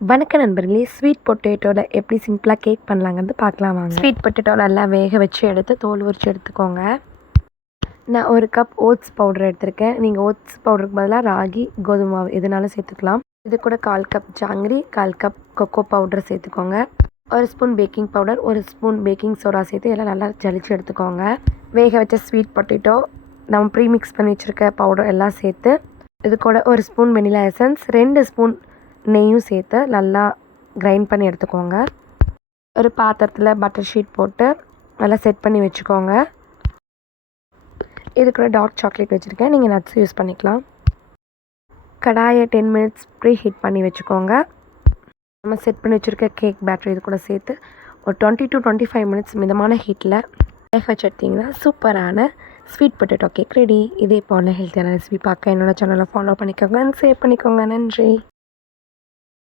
வணக்க நண்பர்களே, ஸ்வீட் பொட்டேட்டோவில் எப்படி சிம்பிளாக கேக் பண்ணலாங்கிறது பார்க்கலாம் வாங்க. ஸ்வீட் பொட்டேட்டோ நல்லா வேக வச்சு எடுத்து தோல் உரித்து எடுத்துக்கோங்க. நான் ஒரு கப் ஓட்ஸ் பவுடர் எடுத்திருக்கேன். நீங்கள் ஓட்ஸ் பவுடருக்கு பதிலாக ராகி, கோதுமை மாவு எதுனாலும் சேர்த்துக்கலாம். இது கூட 1/4 cup jangiri, 1/4 cup cocoa powder சேர்த்துக்கோங்க. 1 spoon baking powder, 1 spoon baking soda சேர்த்து எல்லாம் நல்லா ஜலிச்சு எடுத்துக்கோங்க. வேக வச்ச ஸ்வீட் பொட்டேட்டோ, நம்ம ப்ரீமிக்ஸ் பண்ணி வச்சுருக்க பவுடர் எல்லாம் சேர்த்து, இது கூட 1 ஸ்பூன் வெனிலா எசன்ஸ், 2 ஸ்பூன் நெய்யும் சேர்த்து நல்லா கிரைண்ட் பண்ணி எடுத்துக்கோங்க. ஒரு பாத்திரத்தில் பட்டர் ஷீட் போட்டு நல்லா செட் பண்ணி வச்சுக்கோங்க. இது கூட டார்க் சாக்லேட் வச்சுருக்கேன், நீங்கள் நட்ஸ் யூஸ் பண்ணிக்கலாம். கடாயை 10 மினிட்ஸ் ப்ரீ ஹீட் பண்ணி வச்சுக்கோங்க. நம்ம செட் பண்ணி வச்சுருக்க கேக் பேட்டரி இது கூட சேர்த்து ஒரு 20 to 25 மினிட்ஸ் மிதமான ஹீட்டில் வேக வச்சு எடுத்திங்கன்னா சூப்பரான ஸ்வீட் பொட்டேட்டோ கேக் ரெடி. இதே போல் ஹெல்த்தியான ரெசிபி பார்க்க என்னோடய சேனலை ஃபாலோ பண்ணிக்கோங்க, சேவ் பண்ணிக்கோங்க. நன்றி.